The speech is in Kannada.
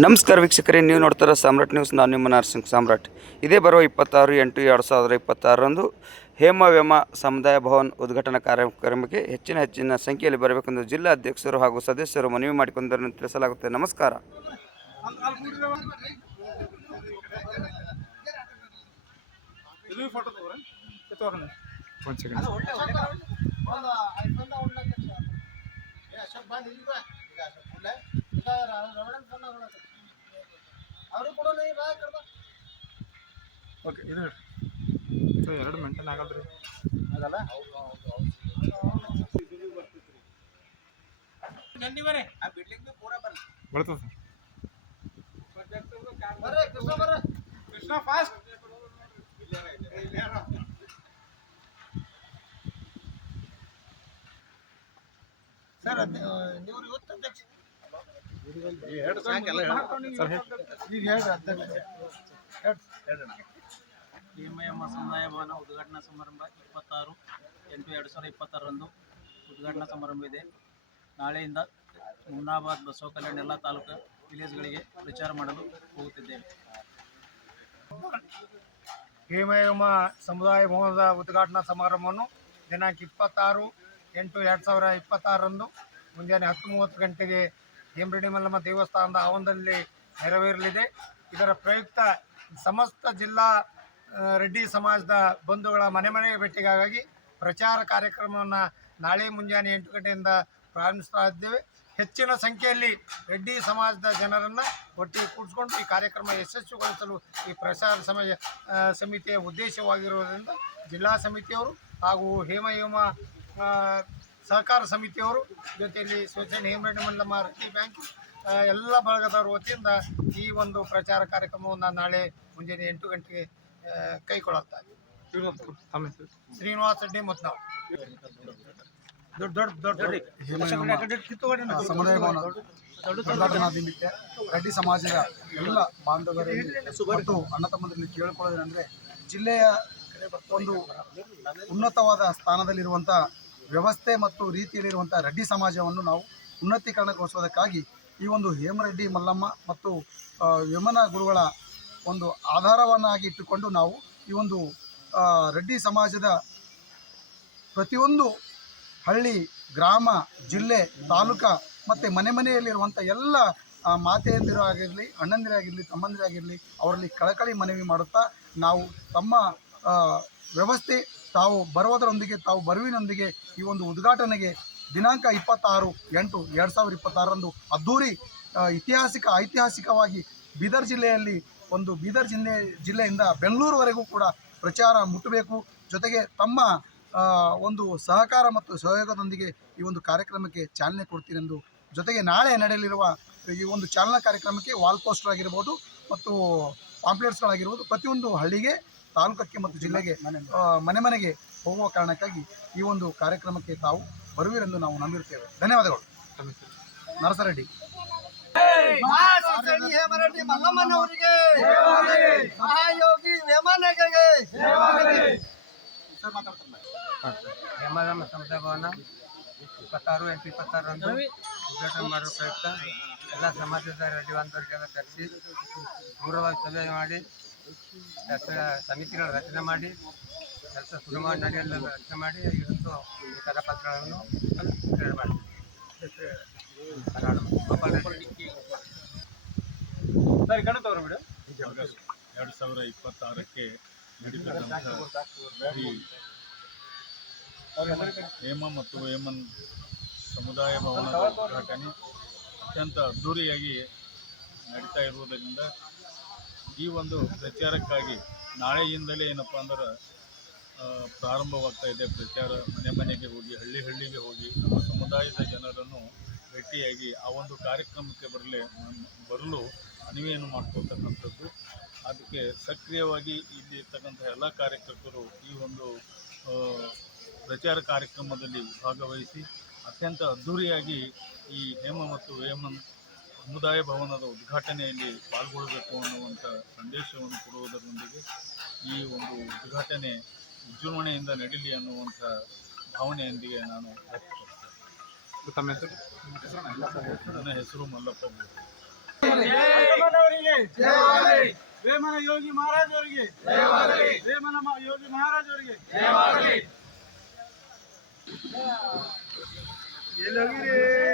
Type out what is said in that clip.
ನಮಸ್ಕಾರ ವೀಕ್ಷಕರೇ, ನೀವು ನೋಡ್ತಾರೆ ಸಾಮ್ರಾಟ್ ನ್ಯೂಸ್. ನಾನು ನಿಮ್ಮ ನರಸಿಂಗ್ ಸಾಮ್ರಾಟ್. ಇದೇ ಬರುವ 26/8/2025 ಹೇಮ ಸಮುದಾಯ ಭವನ ಉದ್ಘಾಟನಾ ಕಾರ್ಯಕ್ರಮಕ್ಕೆ ಹೆಚ್ಚಿನ ಸಂಖ್ಯೆಯಲ್ಲಿ ಬರಬೇಕೆಂದು ಜಿಲ್ಲಾ ಅಧ್ಯಕ್ಷರು ಹಾಗೂ ಸದಸ್ಯರು ಮನವಿ ಮಾಡಿಕೊಂಡರನ್ನು ತಿಳಿಸಲಾಗುತ್ತದೆ. ನಮಸ್ಕಾರ. ಓಕೆ, ಇದು 2 ಮಿನಿಟ್ ಆಗಲ್ರಿ. ಆಗಲ್ಲ. ಬರ್ತದೆ ಕೃಷ್ಣ ಫಾಸ್ಟ್. ಸರ್ ನೀವು ಯೂತ್ ಅಧ್ಯಕ್ಷ ಹೇಮ ಸಮುದಾಯ ಭವನ ಉದ್ಘಾಟನಾ ಸಮಾರಂಭ 26/8/2026 ಉದ್ಘಾಟನಾ ಸಮಾರಂಭ ಇದೆ. ನಾಳೆಯಿಂದ ಮುನ್ನಾಬಾದ್ ಬಸವ ಕಲ್ಯಾಣ ಎಲ್ಲ ತಾಲೂಕು ವಿಲೇಜ್ಗಳಿಗೆ ಪ್ರಚಾರ ಮಾಡಲು ಹೋಗುತ್ತಿದ್ದೇವೆ. ಹೇಮ ಸಮುದಾಯ ಭವನದ ಉದ್ಘಾಟನಾ ಸಮಾರಂಭವನ್ನು ದಿನಾಂಕ 26/8/2026 ಮುಂಜಾನೆ 10:30 ಗಂಟೆಗೆ ಹೇಮರೆಡ್ಡಿ ಮಲ್ಲಮ್ಮ ದೇವಸ್ಥಾನದ ಆವರಣದಲ್ಲಿ ನೆರವೇರಲಿದೆ. ಇದರ ಪ್ರಯುಕ್ತ ಸಮಸ್ತ ಜಿಲ್ಲಾ ರೆಡ್ಡಿ ಸಮಾಜದ ಬಂಧುಗಳ ಮನೆ ಭೇಟಿಗಾಗಿ ಪ್ರಚಾರ ಕಾರ್ಯಕ್ರಮವನ್ನು ನಾಳೆ ಮುಂಜಾನೆ 8 ಗಂಟೆಯಿಂದ ಪ್ರಾರಂಭಿಸ್ತಾ ಇದ್ದೇವೆ. ಹೆಚ್ಚಿನ ಸಂಖ್ಯೆಯಲ್ಲಿ ರೆಡ್ಡಿ ಸಮಾಜದ ಜನರನ್ನು ಒಟ್ಟಿಗೆ ಕೂಡಿಸ್ಕೊಂಡು ಈ ಕಾರ್ಯಕ್ರಮ ಯಶಸ್ವಿಗೊಳಿಸಲು ಈ ಪ್ರಚಾರ ಸಮಿತಿಯ ಉದ್ದೇಶವಾಗಿರುವುದರಿಂದ ಜಿಲ್ಲಾ ಸಮಿತಿಯವರು ಹಾಗೂ ಹೇಮ ಸಹಕಾರ ಸಮಿತಿಯವರು ಜೊತೆಯಲ್ಲಿ ಸ್ವಚ್ಛ ಹೇಮರೆಡ್ಡಿ ಮಲ್ಲಮ್ಮ ರೆಡ್ಡಿ ಬ್ಯಾಂಕ್ ಎಲ್ಲ ಬಳಗದವರ ವತಿಯಿಂದ ಈ ಒಂದು ಪ್ರಚಾರ ಕಾರ್ಯಕ್ರಮವನ್ನು ನಾಳೆ ಮುಂಜಾನೆ 8 ಗಂಟೆಗೆ ಕೈಗೊಳ್ಳುತ್ತಾರೆ. ಶ್ರೀನಿವಾಸ ರೆಡ್ಡಿ ಮತ್ತು ನಾವು ಸಮುದಾಯ ಭವನ ಉದ್ಘಾಟನಾ ನಿಮಿತ್ತ ರೆಡ್ಡಿ ಸಮಾಜದ ಎಲ್ಲ ಬಾಂಧವರಲ್ಲಿ ಮತ್ತು ಅಣ್ಣ ತಮ್ಮಂದರಲ್ಲಿ ಕೇಳಿಕೊಳ್ಳೋದೇನೆಂದರೆ, ಜಿಲ್ಲೆಯ ಒಂದು ಉನ್ನತವಾದ ಸ್ಥಾನದಲ್ಲಿರುವಂಥ ವ್ಯವಸ್ಥೆ ಮತ್ತು ರೀತಿಯಲ್ಲಿರುವಂಥ ರೆಡ್ಡಿ ಸಮಾಜವನ್ನು ನಾವು ಉನ್ನತೀಕರಣಗೊಳಿಸೋದಕ್ಕಾಗಿ ಈ ಒಂದು ಹೇಮರೆಡ್ಡಿ ಮಲ್ಲಮ್ಮ ಮತ್ತು ವೇಮನ ಗುರುಗಳ ಒಂದು ಆಧಾರವನ್ನಾಗಿ ಇಟ್ಟುಕೊಂಡು ನಾವು ಈ ಒಂದು ರೆಡ್ಡಿ ಸಮಾಜದ ಪ್ರತಿಯೊಂದು ಹಳ್ಳಿ, ಗ್ರಾಮ, ಜಿಲ್ಲೆ, ತಾಲೂಕು ಮತ್ತು ಮನೆಯಲ್ಲಿರುವಂಥ ಎಲ್ಲ ಮಾತೆಯಂದಿರು ಆಗಿರಲಿ, ಅಣ್ಣಂದಿರಾಗಿರಲಿ, ತಮ್ಮಂದಿರಾಗಿರಲಿ ಅವರಲ್ಲಿ ಕಳಕಳಿ ಮನವಿ ಮಾಡುತ್ತಾ ನಾವು ತಮ್ಮ ವ್ಯವಸ್ಥೆ ತಾವು ಬರುವುದರೊಂದಿಗೆ ತಾವು ಬರುವಿನೊಂದಿಗೆ ಈ ಒಂದು ಉದ್ಘಾಟನೆಗೆ ದಿನಾಂಕ 26/8/2026 ಅದ್ಧೂರಿ ಐತಿಹಾಸಿಕವಾಗಿ ಬೀದರ್ ಜಿಲ್ಲೆಯಲ್ಲಿ ಬೀದರ್ ಜಿಲ್ಲೆಯಿಂದ ಬೆಂಗಳೂರುವರೆಗೂ ಕೂಡ ಪ್ರಚಾರ ಮುಟ್ಟಬೇಕು. ಜೊತೆಗೆ ತಮ್ಮ ಒಂದು ಸಹಕಾರ ಮತ್ತು ಸಹಯೋಗದೊಂದಿಗೆ ಈ ಒಂದು ಕಾರ್ಯಕ್ರಮಕ್ಕೆ ಚಾಲನೆ ಕೊಡ್ತೀರೆಂದು, ಜೊತೆಗೆ ನಾಳೆ ನಡೆಯಲಿರುವ ಈ ಒಂದು ಚಾಲನಾ ಕಾರ್ಯಕ್ರಮಕ್ಕೆ ವಾಲ್ ಪೋಸ್ಟರ್ ಆಗಿರ್ಬೋದು ಮತ್ತು ಪಾಂಪ್ಲೆಟ್ಸ್ಗಳಾಗಿರ್ಬೋದು ಪ್ರತಿಯೊಂದು ಹಳ್ಳಿಗೆ, ತಾಲೂಕಕ್ಕೆ ಮತ್ತು ಜಿಲ್ಲೆಗೆ ಮನೆಗೆ ಹೋಗುವ ಕಾರಣಕ್ಕಾಗಿ ಈ ಒಂದು ಕಾರ್ಯಕ್ರಮಕ್ಕೆ ತಾವು ಬರುವಿರೆಂದು ನಾವು ನಂಬಿರುತ್ತೇವೆ. ಧನ್ಯವಾದಗಳು. ನರಸರೆಡ್ಡಿ ಹೇಮರೆಡ್ಡಿ ಮಲ್ಲಮ್ಮನವರಿಗೆ, ಮಹಾಯೋಗಿ ವೇಮನಗೆ ಹೇಮ ಸಮುದಾಯ ಭವನ 26/8/2026 ಉದ್ಘಾಟನೆ ಮಾಡುವ ಪ್ರಯುಕ್ತ ಎಲ್ಲ ಸಮಾಜದ ರೆಡ್ಡಿ ಬಾಂಧವರಿಗೆಲ್ಲ ಕರೆಸಿ ಪೂರ್ವವಾಗಿ ಸಭೆ ಮಾಡಿ ಸಮಿತಿಗಳ ರಚನೆ ಮಾಡಿ ಕೆಲಸ ಸುಗಮ ನಡೆಯಲು ರಚನೆ ಮಾಡಿ ಇವತ್ತು ಈ ಕರಪತ್ರಗಳನ್ನು ಬಿಡುಗಡೆ ಮಾಡ್ತೀವಿ. ಸರಿ, ಕಣತವರು ಬಿಡು. 2026ಕ್ಕೆ ನಡೀತಕ್ಕಂಥ ಹೇಮ ಮತ್ತು ವೇಮನ್ ಸಮುದಾಯ ಭವನದ ಉದ್ಘಾಟನೆ ಅತ್ಯಂತ ಅದ್ಧೂರಿಯಾಗಿ ನಡೀತಾ ಇರುವುದರಿಂದ ಈ ಒಂದು ಪ್ರಚಾರಕ್ಕಾಗಿ ನಾಳೆಯಿಂದಲೇ ಏನಪ್ಪ ಅಂದ್ರೆ ಪ್ರಾರಂಭವಾಗ್ತಾ ಇದೆ. ಪ್ರಚಾರ ಮನೆಗೆ ಹೋಗಿ ಹಳ್ಳಿಗೆ ಹೋಗಿ ನಮ್ಮ ಸಮುದಾಯದ ಜನರನ್ನು ಭೇಟಿಯಾಗಿ ಆ ಒಂದು ಕಾರ್ಯಕ್ರಮಕ್ಕೆ ಬರಲು ಮನವಿಯನ್ನು ಮಾಡ್ಕೊಳ್ತಕ್ಕಂಥದ್ದು. ಅದಕ್ಕೆ ಸಕ್ರಿಯವಾಗಿ ಇಲ್ಲಿ ಇರ್ತಕ್ಕಂಥ ಎಲ್ಲ ಕಾರ್ಯಕರ್ತರು ಈ ಒಂದು ಪ್ರಚಾರ ಕಾರ್ಯಕ್ರಮದಲ್ಲಿ ಭಾಗವಹಿಸಿ ಅತ್ಯಂತ ಅದ್ಧೂರಿಯಾಗಿ ಈ ಹೇಮ ಮತ್ತು ವೇಮನ್ ಸಮುದಾಯ ಭವನದ ಉದ್ಘಾಟನೆಯಲ್ಲಿ ಪಾಲ್ಗೊಳ್ಳಬೇಕು ಅನ್ನುವಂಥ ಸಂದೇಶವನ್ನು ಕೊಡುವುದರೊಂದಿಗೆ ಈ ಒಂದು ಉದ್ಘಾಟನೆ ವಿಜೃಂಭಣೆಯಿಂದ ನಡೀಲಿ ಅನ್ನುವಂಥ ಭಾವನೆಯೊಂದಿಗೆ ನಾನು ವ್ಯಕ್ತಪಡಿಸ್ತೇನೆ. ತಮ್ಮ ಹೆಸರು? ನನ್ನ ಹೆಸರು ಮಲ್ಲಪ್ಪ. ವೇಮನ ಯೋಗಿ ಮಹಾರಾಜ್ ಅವರಿಗೆ ವೇಮನ ಯೋಗಿ ಮಹಾರಾಜ್ ಅವರಿಗೆ ಎಲ್ಲೋಗಿರಿ